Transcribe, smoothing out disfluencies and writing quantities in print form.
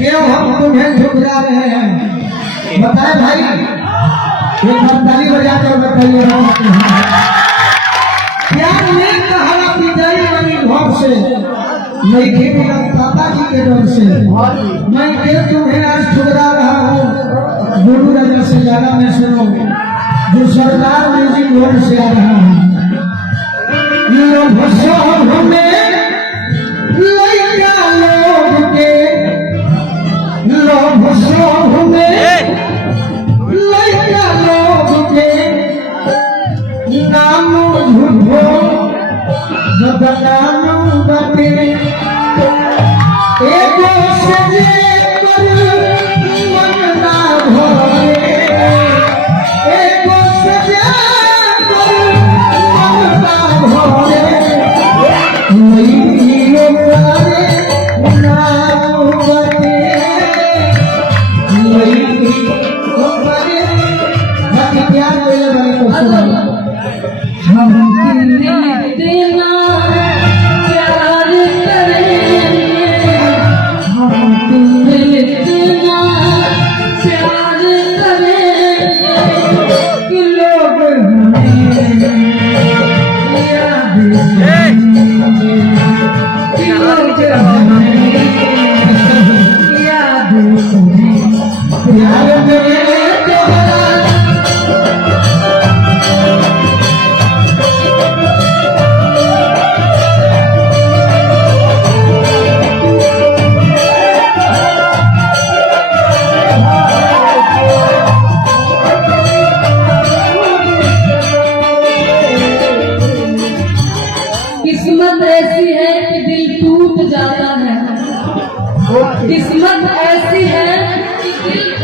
क्यों हम तुम्हें ठुकरा रहे हैं? बताए भाई, एक बार ताली बजा कर बताइए क्या मैं कहा विजयी वाली भाव से मैं केवल पापा जी के डर से मैं क्यों तुम्हें आज ठुकरा रहा हूँ। गुरु राजा से ज्यादा मैं सुनो जो सरदार म्यूजिक वर्ल्ड से आ रहा है। किस्मत ऐसी है कि दिल टूट जाता है। किस्मत ऐसी है कि दिल